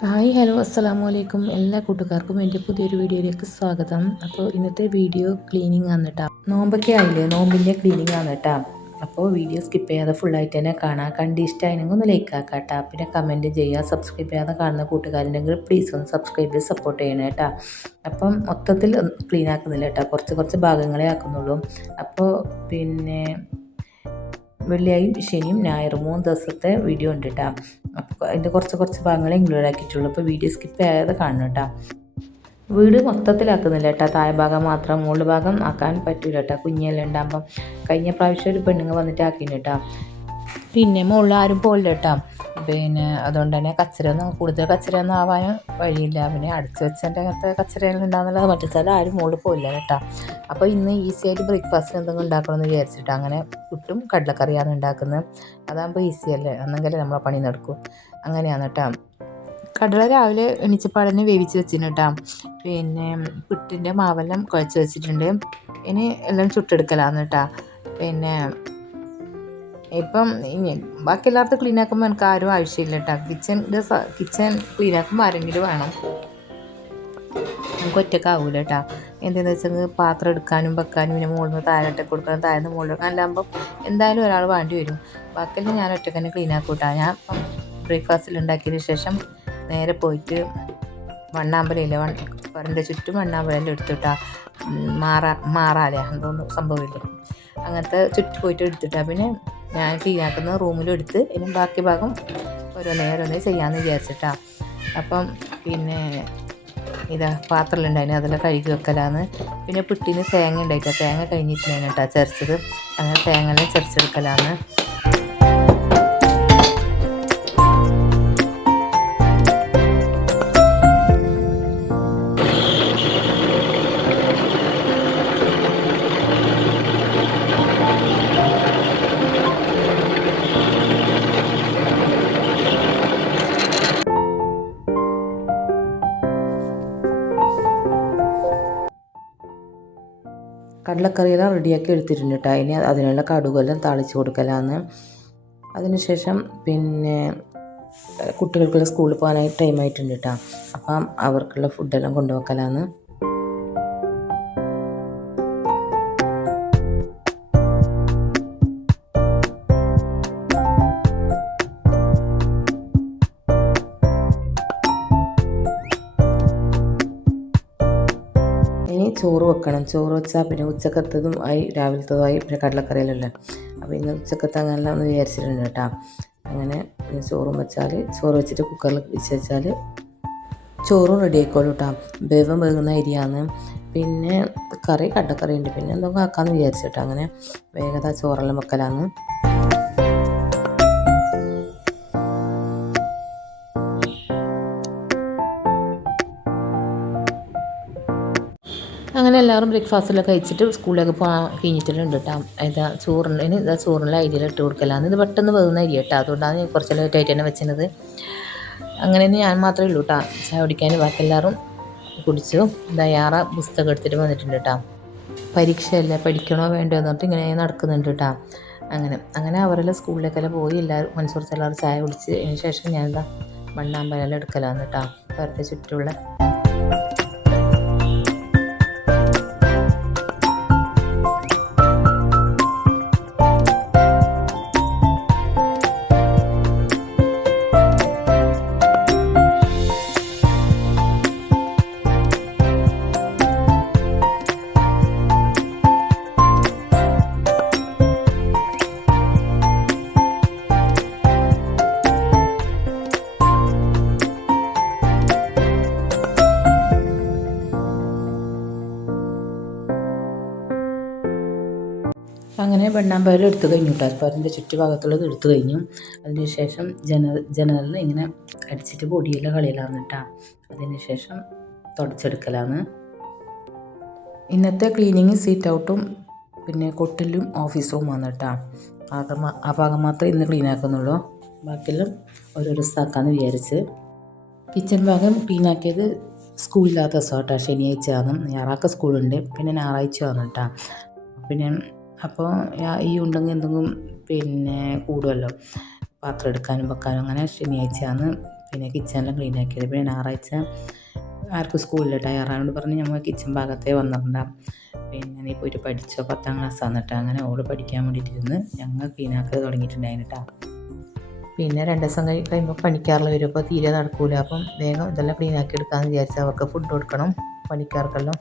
Hi hello അസ്സലാമു അലൈക്കും എല്ലാ കൂട്ടുകാർക്കും എൻ്റെ പുതിയൊരു വീഡിയോയിലേക്ക് സ്വാഗതം. അപ്പോൾ ഇന്നത്തെ വീഡിയോ ക്ലീനിങ് ആണ് കേട്ടോ. നോമ്പൊക്കെ ആയില്ലേ, നോമ്പിൻ്റെ ക്ലീനിങ് ആണ് കേട്ടോ. അപ്പോൾ വീഡിയോ സ്കിപ്പ് ചെയ്യാതെ ഫുള്ളായിട്ട് തന്നെ കാണാം. കണ്ട് ഇഷ്ടമായിരുന്നെങ്കിൽ ഒന്ന് ലൈക്ക് ആക്കാം കേട്ടോ. പിന്നെ കമൻറ്റ് ചെയ്യുക. സബ്സ്ക്രൈബ് ചെയ്യാതെ കാണുന്ന കൂട്ടുകാരുണ്ടെങ്കിൽ പ്ലീസ് ഒന്ന് സബ്സ്ക്രൈബ് ചെയ്ത് സപ്പോർട്ട് ചെയ്യണേ കേട്ടോ. അപ്പം മൊത്തത്തിൽ ക്ലീൻ ആക്കുന്നില്ല കേട്ടോ, കുറച്ച് ഭാഗങ്ങളെ ആക്കുന്നുള്ളൂ. അപ്പോൾ പിന്നെ വെള്ളിയായും ശനിയും ഞായറും 3 ദിവസത്തെ വീഡിയോ ഉണ്ട് കേട്ടോ. അപ്പോൾ അതിൻ്റെ കുറച്ച് ഭാഗങ്ങളെ ഇൻക്ലൂഡ് ആക്കിയിട്ടുള്ളൂ. അപ്പോൾ വീഡിയോ സ്കിപ്പ് ചെയ്യാതെ കാണണം കേട്ടോ. വീട് മൊത്തത്തിലാക്കുന്നില്ല കേട്ടോ, താഴെ ഭാഗം മാത്രം, മുകളിൽ ഭാഗം ആക്കാൻ പറ്റൂല കേട്ടോ. കുഞ്ഞെല്ലാം ഉണ്ടാകുമ്പം കഴിഞ്ഞ പ്രാവശ്യം ഒരു പെണ്ണുങ്ങൾ വന്നിട്ട് ആക്കിന് കേട്ടോ. പിന്നെ മുകളിൽ ആരും പോകില്ല കേട്ടോ. പിന്നെ അതുകൊണ്ട് തന്നെ കൂടുതൽ കച്ചറയൊന്നും ആവാനും വഴിയില്ല. പിന്നെ അടിച്ചു വെച്ചതിൻ്റെ അങ്ങനത്തെ കച്ചറയെല്ലാം ഉണ്ടാകുന്നില്ല. മറ്റു സ്ഥലം ആരും മുകളിൽ പോയില്ല കേട്ടോ. അപ്പോൾ ഇന്ന് ഈസി ആയിട്ട് ബ്രേക്ക്ഫാസ്റ്റിന് എന്തെങ്കിലും ഉണ്ടാക്കണമെന്ന് വിചാരിച്ചിട്ട് അങ്ങനെ പുട്ടും കടലക്കറിയാണ് ഉണ്ടാക്കുന്നത്. അതാകുമ്പോൾ ഈസി അല്ലേ, എന്നെങ്കിലും നമ്മളെ പണി നടക്കും. അങ്ങനെയാണ് കേട്ടോ. കടല രാവിലെ എണീച്ചപ്പാടന്നെ വേവിച്ച് വെച്ചിന് കേട്ടോ. പിന്നെ പുട്ടിൻ്റെ മാവെല്ലാം കുഴച്ച് വെച്ചിട്ടുണ്ട്. ഇനി എല്ലാം ചുട്ടെടുക്കലാന്ന് കേട്ടോ. പിന്നെ ഇപ്പം ബാക്കി എല്ലായിടത്തും ക്ലീൻ ആക്കുമ്പോൾ എനിക്ക് ആരും ആവശ്യമില്ല കേട്ടോ. കിച്ചൺ ക്ലീൻ ആക്കുമ്പോൾ ആരെങ്കിലും വേണം, നമുക്ക് ഒറ്റക്കാവൂല കേട്ടോ. എന്തെന്ന് വെച്ചാൽ പാത്രം എടുക്കാനും വെക്കാനും പിന്നെ മുകളിൽ നിന്ന് താഴോട്ട് കൊടുക്കണം, താഴെ മുകളിൽ വെക്കാൻ എല്ലാകുമ്പം എന്തായാലും ഒരാൾ വേണ്ടി വരും. ബാക്കിയെല്ലാം ഞാൻ ഒറ്റക്ക് തന്നെ ക്ലീൻ ആക്കും കേട്ടോ. ഞാൻ ബ്രേക്ക്ഫാസ്റ്റിൽ ഉണ്ടാക്കിയതിന് ശേഷം നേരെ പോയിട്ട് മണ്ണാമ്പലയില്ലേ, പറൻ്റെ ചുറ്റും മണ്ണാമ്പലെല്ലാം എടുത്തിട്ടാ മാറാലേ എന്തോന്നും സംഭവമില്ല, അങ്ങനത്തെ ചുറ്റും പോയിട്ട് എടുത്തിട്ടാ പിന്നെ ഞാൻ ക്ലീൻ ആക്കുന്ന റൂമിലും എടുത്ത് ഇനി ബാക്കി ഭാഗം ഓരോന്നേ ചെയ്യാമെന്ന് വിചാരിച്ചിട്ടാ. അപ്പം പിന്നെ ഇതാ പാത്രമുണ്ടായിരുന്നു, അതെല്ലാം കഴുകി വെക്കലാന്ന്. പിന്നെ പുട്ടിന് തേങ്ങ ഉണ്ടായിട്ടാ, തേങ്ങ കഴിഞ്ഞിട്ടുണ്ടായിരുന്നു കേട്ടോ ചരച്ചത്. അങ്ങനെ തേങ്ങയെല്ലാം ചരച്ചെടുക്കലാന്ന്. കടലക്കറിയെല്ലാം റെഡിയാക്കി എടുത്തിട്ടുണ്ട് കേട്ടോ. ഇനി അതിനുള്ള കടുകെല്ലാം താളിച്ച് കൊടുക്കലാന്ന്. അതിനുശേഷം പിന്നെ കുട്ടികൾക്കുള്ള സ്കൂളിൽ പോകാനായി ടൈം ആയിട്ടുണ്ട് കേട്ടോ. അപ്പം അവർക്കുള്ള ഫുഡെല്ലാം കൊണ്ടുവെക്കലാന്ന്. ഇനി ചോറ് വെക്കണം. ചോറ് വെച്ചാൽ പിന്നെ ഉച്ചക്കത്തതും ആയി, രാവിലത്തതും ആയി, പിന്നെ കടലക്കറിയിലല്ലേ. അപ്പോൾ ഇന്ന് ഉച്ചക്കത്തെ അങ്ങനെല്ലാം ഒന്ന് വിചാരിച്ചിട്ടുണ്ട് കേട്ടോ. അങ്ങനെ ചോറും വെച്ചാൽ, ചോറ് വെച്ചിട്ട് കുക്കറിൽ വെച്ചാൽ ചോറും റെഡി ആയിക്കോളൂ കേട്ടോ. വേകുന്ന അരിയാണ്. പിന്നെ കടലക്കറി ഉണ്ട്, പിന്നെ എന്തെങ്കിലും ആക്കാമെന്ന് വിചാരിച്ചിട്ടോ. അങ്ങനെ വേഗത ചോറെല്ലാം വെക്കലാന്ന്. അങ്ങനെ എല്ലാവരും ബ്രേക്ക്ഫാസ്റ്റെല്ലാം കഴിച്ചിട്ട് സ്കൂളിലേക്ക് പോകാൻ കഴിഞ്ഞിട്ടുണ്ട് കേട്ടോ. ചോറിനുള്ള അരിയെല്ലാം ഇട്ട് കൊടുക്കലാന്ന്. ഇത് പെട്ടെന്ന് വേകുന്ന അരി കേട്ടോ, അതുകൊണ്ടാണ് ഞാൻ കുറച്ച് ലേറ്റായിട്ട് തന്നെ വെച്ചത്. അങ്ങനെ ഞാൻ മാത്രമേ ഉള്ളൂ കേട്ടോ ചായ കുടിക്കാൻ. ബാക്കി എല്ലാവരും കുടിച്ചു. പുസ്തകം എടുത്തിട്ട് വന്നിട്ടുണ്ട് കേട്ടോ. പരീക്ഷയല്ലേ, പഠിക്കണോ വേണ്ടോ എന്ന് പറഞ്ഞിട്ട് ഇങ്ങനെ നടക്കുന്നുണ്ട് കേട്ടോ. അങ്ങനെ അവരെല്ലാം സ്കൂളിലേക്കെല്ലാം പോയി എല്ലാവരും മനസ്സുറച്ച് എല്ലാവരും ചായ കുടിച്ച് അതിന് ശേഷം ഞാൻ മണ്ണാമ്പലെല്ലാം എടുക്കലാന്ന് കേട്ടോ. അവരുടെ ചുറ്റുമുള്ള അങ്ങനെ വെണ്ണാമ്പഴം എടുത്തു കഴിഞ്ഞു കേട്ടോ. അപ്പോൾ അതിൻ്റെ ചുറ്റുഭാഗത്തുള്ളത് എടുത്തു കഴിഞ്ഞു. അതിന് ശേഷം ജനലിൽ ഇങ്ങനെ അടിച്ചിട്ട് പൊടിയെല്ലാം കളയലാന്ന് കേട്ടോ. അതിന് ശേഷം തുടച്ചെടുക്കലാന്ന്. ഇന്നത്തെ ക്ലീനിങ് സീറ്റ് ഔട്ടും പിന്നെ കൊട്ടിലും ഓഫീസും വന്നു കേട്ടോ. ആ ഭാഗം മാത്രമേ ഇന്ന് ക്ലീൻ ആക്കുന്നുള്ളൂ. ബാക്കിയെല്ലാം ഓരോ ദിവസമാക്കാമെന്ന് വിചാരിച്ച്. കിച്ചൺ ഭാഗം ക്ലീൻ ആക്കിയത് സ്കൂളില്ലാത്ത ദിവസം കേട്ടോ, ശനിയാഴ്ചയാണ്. ഞായറാഴ്ച സ്കൂളുണ്ട്, പിന്നെ ഞായറാഴ്ച ആണ് കേട്ടോ. പിന്നെ അപ്പോൾ ഈ ഉണ്ടെങ്കിൽ എന്തെങ്കിലും പിന്നെ കൂടുമല്ലോ പാത്രം എടുക്കാനും വെക്കാനും. അങ്ങനെ ശനിയാഴ്ചയാണ് പിന്നെ കിച്ചണെല്ലാം ക്ലീൻ ആക്കിയത്. പിന്നെ ഞായറാഴ്ച ആർക്കും സ്കൂളിൽ ടയറായതുകൊണ്ട് പറഞ്ഞ് നമ്മൾ കിച്ചൺ ഭാഗത്തേ വന്നിട്ടുണ്ടാകും. പിന്നെ നീ പോയിട്ട് പഠിച്ചോ, 10ാം ക്ലാസ് വന്നിട്ട് അങ്ങനെ ഓള് പഠിക്കാൻ വേണ്ടിയിട്ടിരുന്ന് ഞങ്ങൾ ക്ലീനാക്കൽ തുടങ്ങിയിട്ടുണ്ടായിരുന്നു കേട്ടോ. പിന്നെ 2 ദിവസം കഴിയുമ്പോൾ പണിക്കാറിൽ വരും. അപ്പോൾ തീരെ നടക്കൂല. അപ്പം വേഗം ഇതെല്ലാം ക്ലീനാക്കി എടുക്കാമെന്ന് വിചാരിച്ചാൽ അവർക്ക് ഫുഡ് കൊടുക്കണം പണിക്കാർക്കെല്ലാം.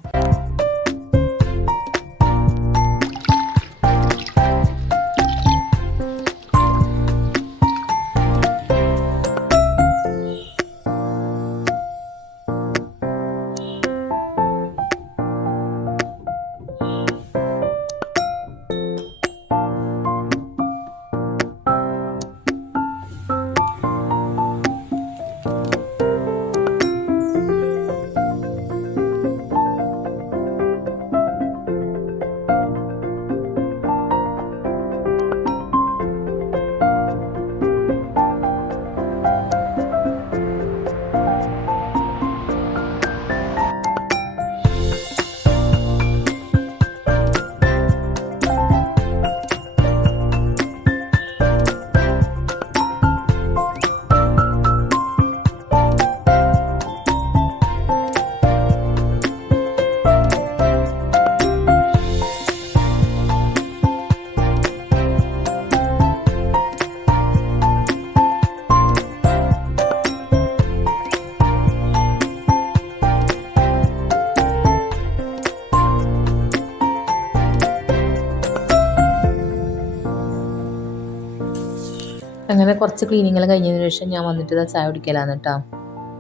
അങ്ങനെ കുറച്ച് ക്ലീനിങ്ങെല്ലാം കഴിഞ്ഞതിന് ശേഷം ഞാൻ വന്നിട്ട് ഇതാ ചായ കുടിക്കലാന്ന് കേട്ടോ.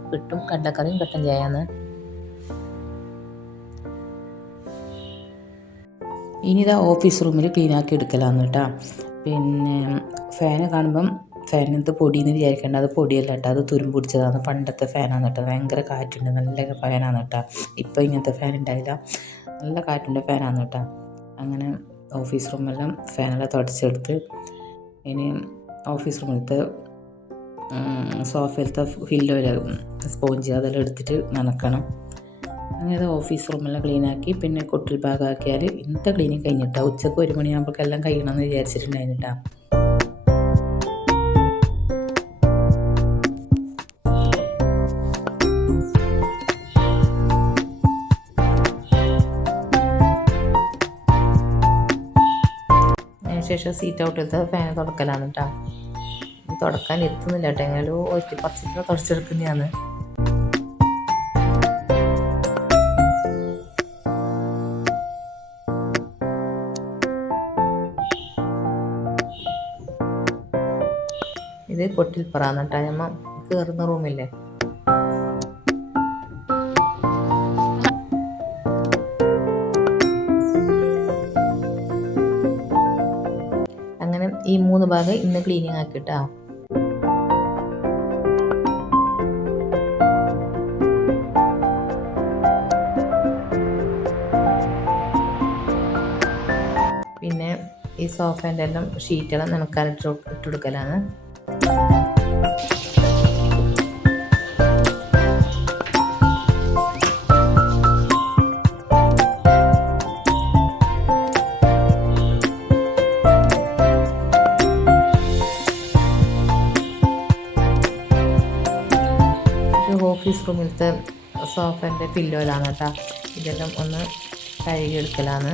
പിട്ടും കടലക്കറിയും കട്ടൻ ചായയാണ്. ഇനി ഇതാ ഓഫീസ് റൂമിൽ ക്ലീനാക്കി എടുക്കലാന്ന് കേട്ടോ. പിന്നെ ഫാന് കാണുമ്പം ഫാനിനകത്ത് പൊടിയെന്ന് വിചാരിക്കേണ്ട, അത് പൊടിയല്ല കേട്ടോ, അത് തുരുമ്പ് പിടിച്ചതാണ്. പണ്ടത്തെ ഫാനാണ് കേട്ടോ, ഭയങ്കര കാറ്റുണ്ട്, നല്ല ഫാനാണ് കേട്ടോ. ഇപ്പോൾ ഇങ്ങനത്തെ ഫാൻ ഉണ്ടായില്ല, നല്ല കാറ്റിൻ്റെ ഫാനാണ് കേട്ടോ. അങ്ങനെ ഓഫീസ് റൂമെല്ലാം ഫാനെല്ലാം തുടച്ചെടുത്ത് ഇനി ഓഫീസ് റൂമിലത്തെ സോഫയിലത്തെ ഹില്ലോയിൽ സ്പോഞ്ച് അതെല്ലാം എടുത്തിട്ട് നനക്കണം. അങ്ങനെ ഓഫീസ് റൂമെല്ലാം ക്ലീനാക്കി പിന്നെ കൊട്ടിൽ ഭാഗമാക്കിയാൽ ഇന്നത്തെ ക്ലീനിങ് കഴിഞ്ഞിട്ടാണ്. ഉച്ചക്ക് 1 മണിയാകുമ്പോഴേക്കെല്ലാം കഴിയണമെന്ന് വിചാരിച്ചിട്ടുണ്ടായിരുന്നിട്ടാ. അതിനുശേഷം സീറ്റ് ഔട്ടിലത്തെ ഫാന് തുടക്കലാണ് കേട്ടോ. തുടക്കാൻ എത്തുന്നില്ല കേട്ടോ, എങ്ങനെയോ ഒറ്റ പറിച്ചിട്ട് തുടച്ചെടുക്കുന്നതാണ്. ഇത് കൊട്ടിൽപ്പറാന്ന് കേട്ടോ, നമ്മൾ കയറുന്ന റൂമില്ലേ. അങ്ങനെ ഈ 3 ഭാഗം ഇന്ന് ക്ലീനിങ് ആക്കിയിട്ടാ. പിന്നെ ഈ സോഫേൻ്റെ എല്ലാം ഷീറ്റെല്ലാം നനക്കാനിട്ട് ഇട്ടുകൊടുക്കലാണ്. ഓഫീസ് റൂമിലത്തെ സോഫേൻ്റെ പില്ലോയിലാണ് കേട്ടോ. ഇതെല്ലാം ഒന്ന് കഴുകിയെടുക്കലാണ്.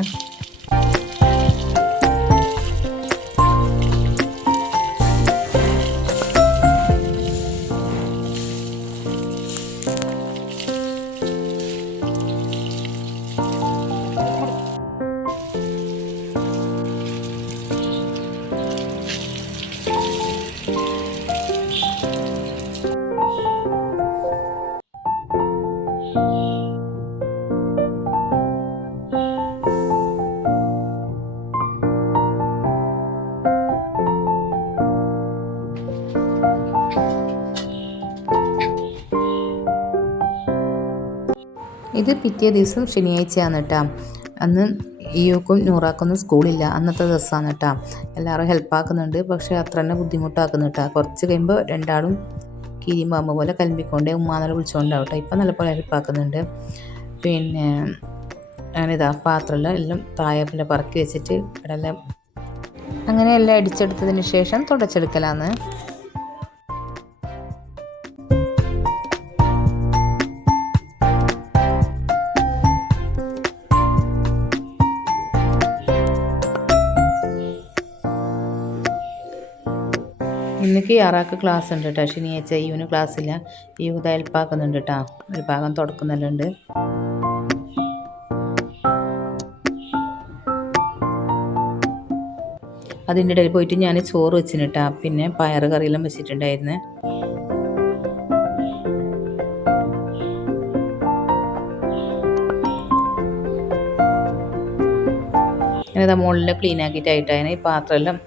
ഇത് പിറ്റേ ദിവസം ശനിയാഴ്ചയാണ് കേട്ടോ. അന്ന് ഈയോക്കും നൂറാക്കൊന്നും സ്കൂളില്ല, അന്നത്തെ ദിവസമാണ് കേട്ടോ. എല്ലാവരും ഹെൽപ്പാക്കുന്നുണ്ട്, പക്ഷേ അത്ര തന്നെ ബുദ്ധിമുട്ടാക്കുന്നു കേട്ടോ. കുറച്ച് കഴിയുമ്പോൾ രണ്ടാളും കീരിമ്പാമ്പ് പോലെ കലമ്പിക്കൊണ്ടേ ഉമ്മാന്നെല്ലാം വിളിച്ചുകൊണ്ടാവും കേട്ടോ. ഇപ്പം നല്ലപോലെ ഹെൽപ്പാക്കുന്നുണ്ട്. പിന്നെ ഞാനിതാ പാത്രമെല്ലാം എല്ലാം താഴെ പറക്കി വെച്ചിട്ട് ഇവിടെല്ലാം അങ്ങനെ എല്ലാം അടിച്ചെടുത്തതിന് ശേഷം തുടച്ചെടുക്കലാന്ന്. എനിക്ക് യാറാക്ക് ക്ലാസ് ഉണ്ട് കേട്ടോ. ശനിയാഴ്ച ഈവന് ക്ലാസ്സില്ല. ഈവ് ഹെൽപ്പാക്കുന്നുണ്ട് കേട്ടോ. ഒരു ഭാഗം തുടക്കുന്നെല്ലാം ഉണ്ട്. അതിൻ്റെ ഇടയിൽ പോയിട്ട് ഞാൻ ചോറ് വെച്ചിന് കേട്ടോ. പിന്നെ പയറ് കറിയെല്ലാം വെച്ചിട്ടുണ്ടായിരുന്നു. അങ്ങനെ മുകളിൽ ക്ലീൻ ആക്കിയിട്ടായിട്ട് അതിന് ഈ പാത്രമെല്ലാം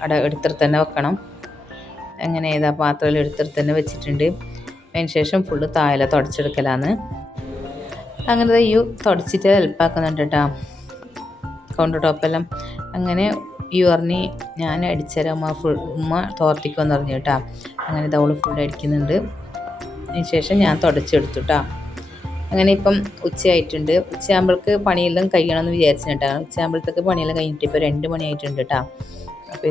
അവിടെ എടുത്തിട്ട് തന്നെ വെക്കണം. അങ്ങനെ പാത്രമെല്ലാം എടുത്തിട്ട് തന്നെ വെച്ചിട്ടുണ്ട്. അതിന് ശേഷം ഫുള്ള് താഴെ തുടച്ചെടുക്കലാന്ന്. അങ്ങനെ ഈ തുടച്ചിട്ട് ഹെൽപ്പാക്കുന്നുണ്ട് കേട്ടോ. കൗണ്ടർ ടോപ്പെല്ലാം അങ്ങനെ ഈ പറഞ്ഞ് ഞാൻ അടിച്ചേരാം ഉമ്മ തോർത്തിക്കുമെന്ന് പറഞ്ഞു കേട്ടോ. അങ്ങനെ അവള് ഫുള്ള് അടിക്കുന്നുണ്ട്. അതിന് ശേഷം ഞാൻ തുടച്ചെടുത്തു കേട്ടോ. അങ്ങനെ ഇപ്പം ഉച്ചയായിട്ടുണ്ട്. ഉച്ചയാകുമ്പോഴേക്ക് പണിയെല്ലാം കഴിയണമെന്ന് വിചാരിച്ചിട്ടാണ്. ഉച്ചയാകുമ്പോഴത്തേക്ക് പണിയെല്ലാം കഴിഞ്ഞിട്ട് ഇപ്പോൾ 2 മണിയായിട്ടുണ്ട് കേട്ടോ. അപ്പോൾ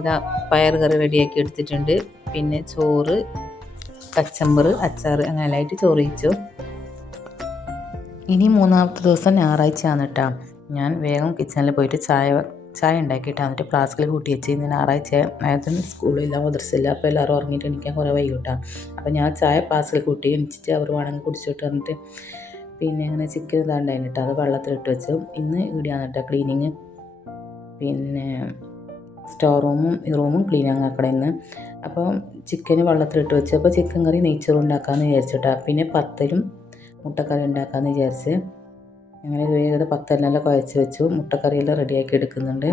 പയർ കറി റെഡിയാക്കി എടുത്തിട്ടുണ്ട്. പിന്നെ ചോറ്, കച്ചമ്പറ്, അച്ചാർ അങ്ങനെ ആയിട്ട് ചോറ് വെച്ചു. ഇനി 3-ാമത്തെ ദിവസം ഞായറാഴ്ചയാണ് കേട്ടോ. ഞാൻ വേഗം കിച്ചണിൽ പോയിട്ട് ചായ ഉണ്ടാക്കിയിട്ട് എന്നിട്ട് ഫ്ലാസ്കിൽ കൂട്ടി വെച്ച്. ഇന്ന് ഞായറാഴ്ച നേരത്തെ സ്കൂളില്ല, മദ്രസയില്ല. അപ്പോൾ എല്ലാവരും ഉറങ്ങിയിട്ട് എണീക്കാൻ കുറേ വൈകിട്ടാണ്. അപ്പോൾ ഞാൻ ചായ ഫ്ലാസ്കിൽ കൂട്ടി എണിച്ചിട്ട് അവർ വേണമെങ്കിൽ കുടിച്ചിട്ട് പറഞ്ഞിട്ട് പിന്നെ അങ്ങനെ ചിക്കൻ ഇതാണ്ടായിട്ട് അത് വെള്ളത്തിലിട്ട് വെച്ചു. ഇന്ന് ഇവിടെയാണ് കേട്ടോ ക്ലീനിങ്. പിന്നെ സ്റ്റോർ റൂമും ഈ റൂമും ക്ലീൻ ആക്കണം ഇന്ന്. അപ്പോൾ ചിക്കന് വെള്ളത്തിലിട്ട് വെച്ചു. അപ്പോൾ ചിക്കൻ കറി നെയ്ച്ചോറ് ഉണ്ടാക്കാമെന്ന് വിചാരിച്ചിട്ടാ. പിന്നെ പത്തലും മുട്ടക്കറി ഉണ്ടാക്കാമെന്ന് വിചാരിച്ച് അങ്ങനെ വേഗം പത്തലിനെല്ലാം കുഴച്ച് വെച്ചു. മുട്ടക്കറിയെല്ലാം റെഡിയാക്കി എടുക്കുന്നുണ്ട്.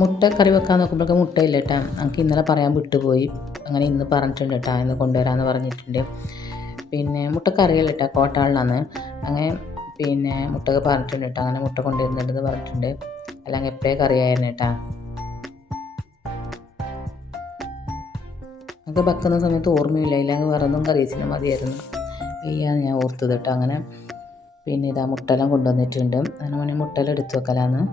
മുട്ട കറി വെക്കാൻ നോക്കുമ്പോഴേക്ക് മുട്ടയില്ല കേട്ടോ. നമുക്ക് ഇന്നലെ പറയാൻ വിട്ടുപോയി. അങ്ങനെ ഇന്ന് പറഞ്ഞിട്ടുണ്ട് കേട്ടോ, ഇന്ന് കൊണ്ടുവരാമെന്ന് പറഞ്ഞിട്ടുണ്ട്. പിന്നെ മുട്ടക്കറിയല്ല കേട്ടോ, കോട്ടാളിനാണ്. അങ്ങനെ പിന്നെ മുട്ട പറഞ്ഞിട്ടുണ്ട് കേട്ടോ. അങ്ങനെ മുട്ട കൊണ്ടുവരുന്നുണ്ടെന്ന് പറഞ്ഞിട്ടുണ്ട്. അല്ലെങ്കിൽ എപ്പോഴേ കറിയായിരുന്നു കേട്ടോ. നമുക്ക് വെക്കുന്ന സമയത്ത് ഓർമ്മയില്ല, ഇല്ലെങ്കിൽ വേറെ ഒന്നും കറി വെച്ചാൽ മതിയായിരുന്നു. ഇയാണ് ഞാൻ ഓർത്തത് കേട്ടോ. അങ്ങനെ പിന്നെ മുട്ടെല്ലാം കൊണ്ടുവന്നിട്ടുണ്ട്. അങ്ങനെ മുന്നേ മുട്ടെല്ലാം എടുത്തു വെക്കലാന്ന്.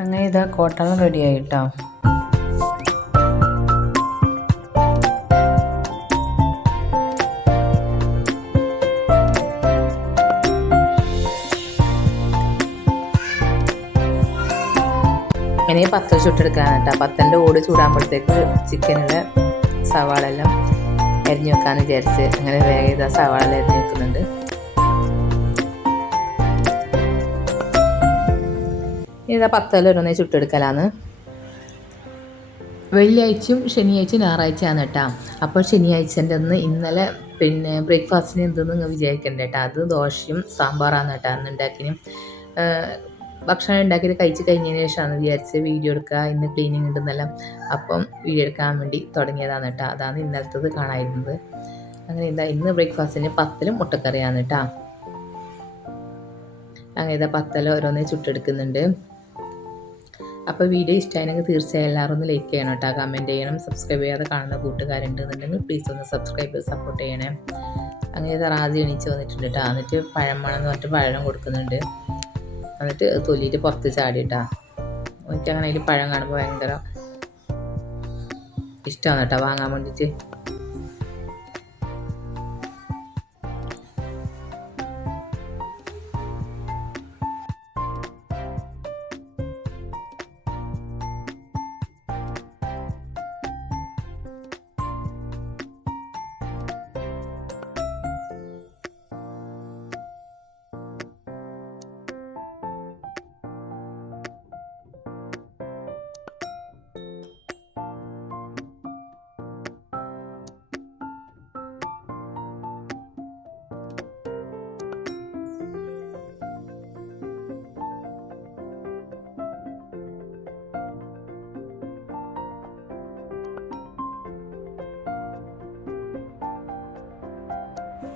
അങ്ങനെ കോട്ടളം റെഡി ആയിട്ടോ. ഇനി പത്തൽ ചുട്ടെടുക്കാൻ കേട്ടോ. പത്തലിൻ്റെ ഓട് ചൂടാകുമ്പോഴത്തേക്ക് ചിക്കനിലെ സവാള എല്ലാം അരിഞ്ഞു വെക്കാമെന്ന് വിചാരിച്ച് അങ്ങനെ വേഗം സവാള എല്ലാം അരിഞ്ഞു വെക്കുന്നുണ്ട്. പത്തൽ ഓരോന്നേ ചുട്ടെടുക്കലാന്ന്. വെള്ളിയാഴ്ചയും ശനിയാഴ്ചയും ഞായറാഴ്ചയാണ് കേട്ടോ. അപ്പോൾ ശനിയാഴ്ചൻ്റെ അന്ന് ഇന്നലെ പിന്നെ ബ്രേക്ക്ഫാസ്റ്റിന് എന്തെന്ന് നിങ്ങൾ വിചാരിക്കണ്ട കേട്ടോ. അത് ദോശയും സാമ്പാറാണ് കേട്ടോ അന്ന് ഉണ്ടാക്കിനും. ഭക്ഷണം ഉണ്ടാക്കിയിട്ട് കഴിച്ച് കഴിഞ്ഞതിന് ശേഷമാണ് വിചാരിച്ച് വീഡിയോ എടുക്കുക, ഇന്ന് ക്ലീനിങ് ഉണ്ടെന്നെല്ലാം. അപ്പം വീഡിയോ എടുക്കാൻ വേണ്ടി തുടങ്ങിയതാണ് കേട്ടോ. അതാണ് ഇന്നലത്തത് കാണാതിരുന്നത്. അങ്ങനെ ഇന്ന് ബ്രേക്ക്ഫാസ്റ്റിന് പത്തലും മുട്ടക്കറിയാണ് കേട്ടോ. അങ്ങനെ പത്തലും ഓരോന്നേ ചുട്ടെടുക്കുന്നുണ്ട്. അപ്പോൾ വീഡിയോ ഇഷ്ടമായെങ്കിൽ തീർച്ചയായും എല്ലാവരും ഒന്ന് ലൈക്ക് ചെയ്യണം കേട്ടോ, കമൻറ്റ് ചെയ്യണം. സബ്സ്ക്രൈബ് ചെയ്യാതെ കാണുന്ന കൂട്ടുകാരുണ്ടെന്നുണ്ടെങ്കിൽ പ്ലീസ് ഒന്ന് സബ്സ്ക്രൈബ് ചെയ്ത് സപ്പോർട്ട് ചെയ്യണേ. അങ്ങനെ റാസി എണീച്ച് വന്നിട്ടുണ്ട് കേട്ടോ. എന്നിട്ട് പഴം വേണമെന്ന് പറഞ്ഞിട്ട് പഴം കൊടുക്കുന്നുണ്ട്. എന്നിട്ട് തൊല്ലിയിട്ട് പുറത്ത് ചാടിയിട്ടാ. എനിക്കങ്ങനെ അതിൽ പഴം കാണുമ്പോൾ ഭയങ്കര ഇഷ്ടമാണ് കേട്ടോ വാങ്ങാൻ വേണ്ടിയിട്ട്.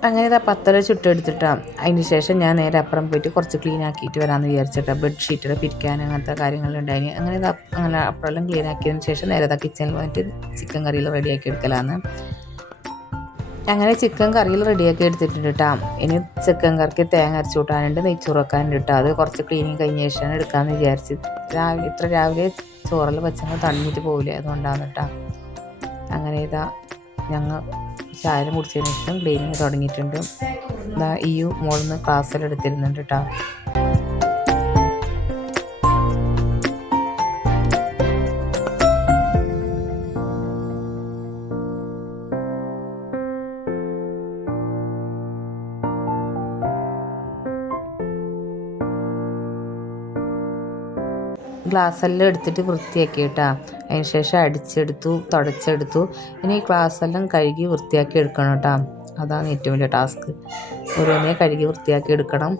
അങ്ങനെ ഇതാ പത്തര ചുട്ടെടുത്തിട്ടാണ്. അതിന് ശേഷം ഞാൻ നേരെ അപ്പുറം പോയിട്ട് കുറച്ച് ക്ലീൻ ആക്കിയിട്ട് വരാമെന്ന് വിചാരിച്ചിട്ടാണ്. ബെഡ്ഷീറ്റുകൾ പിരിക്കാൻ അങ്ങനത്തെ കാര്യങ്ങളുണ്ടായിന്. അങ്ങനെ അപ്പുറമെല്ലാം ക്ലീൻ ആക്കിയതിന് ശേഷം നേരെ കിച്ചണിൽ വന്നിട്ട് ചിക്കൻ കറിയിൽ റെഡിയാക്കി എടുക്കലാന്ന്. അങ്ങനെ ചിക്കൻ കറിയിൽ റെഡിയാക്കി എടുത്തിട്ടുണ്ട് കേട്ടോ. ഇനി ചിക്കൻ കറിക്ക് തേങ്ങ അരച്ച് കൂട്ടാനുണ്ട്, നെയ്ച്ചോറ് വെക്കാനുണ്ട് കേട്ടോ. അത് കുറച്ച് ക്ലീനിങ് കഴിഞ്ഞ ശേഷം എടുക്കാമെന്ന് വിചാരിച്ച്. രാവിലെ ചോറെല്ലാം വെച്ചങ്ങ് തണിഞ്ഞിട്ട് പോവില്ലേ, അതുകൊണ്ടാണ് കേട്ടോ. അങ്ങനെ ഞങ്ങൾ ചായ കുടിച്ചതിന് ശേഷം ക്ലീനിങ് തുടങ്ങിയിട്ടുണ്ട്. മോളിൽ നിന്ന് ക്ലാസ്സെല്ലാം എടുത്തിരുന്നുണ്ട് കേട്ടോ. ഗ്ലാസ്സെല്ലാം എടുത്തിട്ട് വൃത്തിയാക്കി കേട്ടോ. അതിന് ശേഷം അടിച്ചെടുത്തു, തുടച്ചെടുത്തു. ഇനി ഈ ഗ്ലാസ്സെല്ലാം കഴുകി വൃത്തിയാക്കി എടുക്കണം കേട്ടോ. അതാണ് ഏറ്റവും വലിയ ടാസ്ക്. ഓരോന്നേ കഴുകി വൃത്തിയാക്കി എടുക്കണം.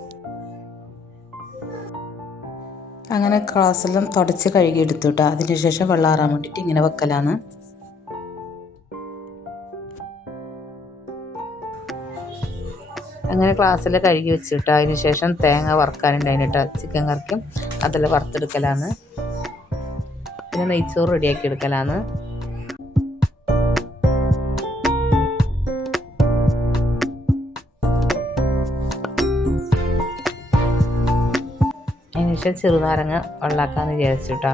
അങ്ങനെ ഗ്ലാസ്സെല്ലാം തുടച്ച് കഴുകി എടുത്തു കേട്ടോ. അതിന് ശേഷം വെള്ളം ആറാൻ വേണ്ടിയിട്ട് ഇങ്ങനെ വെക്കലാണ്. അങ്ങനെ ഗ്ലാസ്സിൽ കഴുകി വെച്ചിട്ട് അതിന് ശേഷം തേങ്ങ വറുക്കാനുണ്ടായിട്ടോ. ചിക്കൻ കറിക്കും അതെല്ലാം വറുത്തെടുക്കലാണ്. പിന്നെ നെയ്ച്ചോറ് റെഡിയാക്കി എടുക്കലാണ്. അതിന് ശേഷം ചെറുനാരങ്ങ വെള്ളാക്കാന്ന് വിചാരിച്ചിട്ടാ.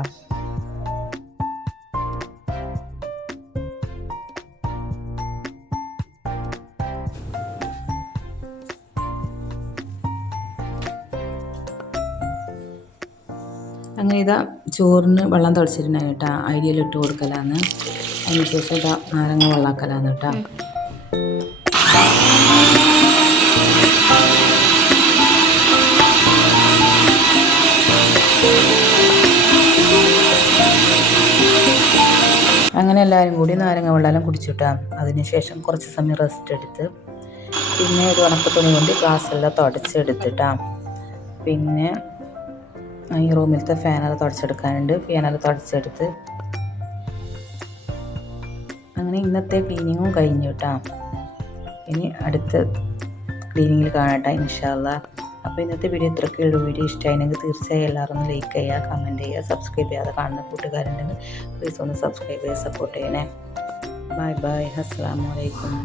അങ്ങനെ ചോറിന് വെള്ളം തിളച്ചിട്ടുണ്ടായിരുന്നു കേട്ടോ. അരിയെല്ലാം ഇട്ട് കൊടുക്കലാന്ന്. അതിന് ശേഷം നാരങ്ങ വെള്ളാക്കലാന്ന് കേട്ടോ. അങ്ങനെ എല്ലാവരും കൂടി നാരങ്ങ വെള്ളം കുടിച്ചിട്ടാ. അതിന് ശേഷം കുറച്ച് സമയം റെസ്റ്റ് എടുത്ത് പിന്നെ ഒരു ഉണക്ക തുണി കൊണ്ട് ഗ്ലാസ്സെല്ലാം തുടച്ചെടുത്തിട്ടാ. പിന്നെ ഈ റൂമിലത്തെ ഫാനെല്ലാം തുടച്ചെടുക്കാനുണ്ട്. ഫാനെല്ലാം തുടച്ചെടുത്ത് അങ്ങനെ ഇന്നത്തെ ക്ലീനിങ്ങും കഴിഞ്ഞു കേട്ടോ. ഇനി അടുത്ത ക്ലീനിങ്ങിൽ കാണട്ടെ ഇൻഷാ അല്ലാഹ്. അപ്പോൾ ഇന്നത്തെ വീഡിയോ ഇത്രയൊക്കെയുള്ള. വീഡിയോ ഇഷ്ടമായിരുന്നെങ്കിൽ തീർച്ചയായും എല്ലാവരും ഒന്ന് ലൈക്ക് ചെയ്യുക, കമൻറ്റ് ചെയ്യുക. സബ്സ്ക്രൈബ് ചെയ്യാതെ കാണുന്ന കൂട്ടുകാരുണ്ടെങ്കിൽ പ്ലീസ് ഒന്ന് സബ്സ്ക്രൈബ് ചെയ്ത് സപ്പോർട്ട് ചെയ്യണേ. Bye bye. അസ്സലാമു അലൈക്കും.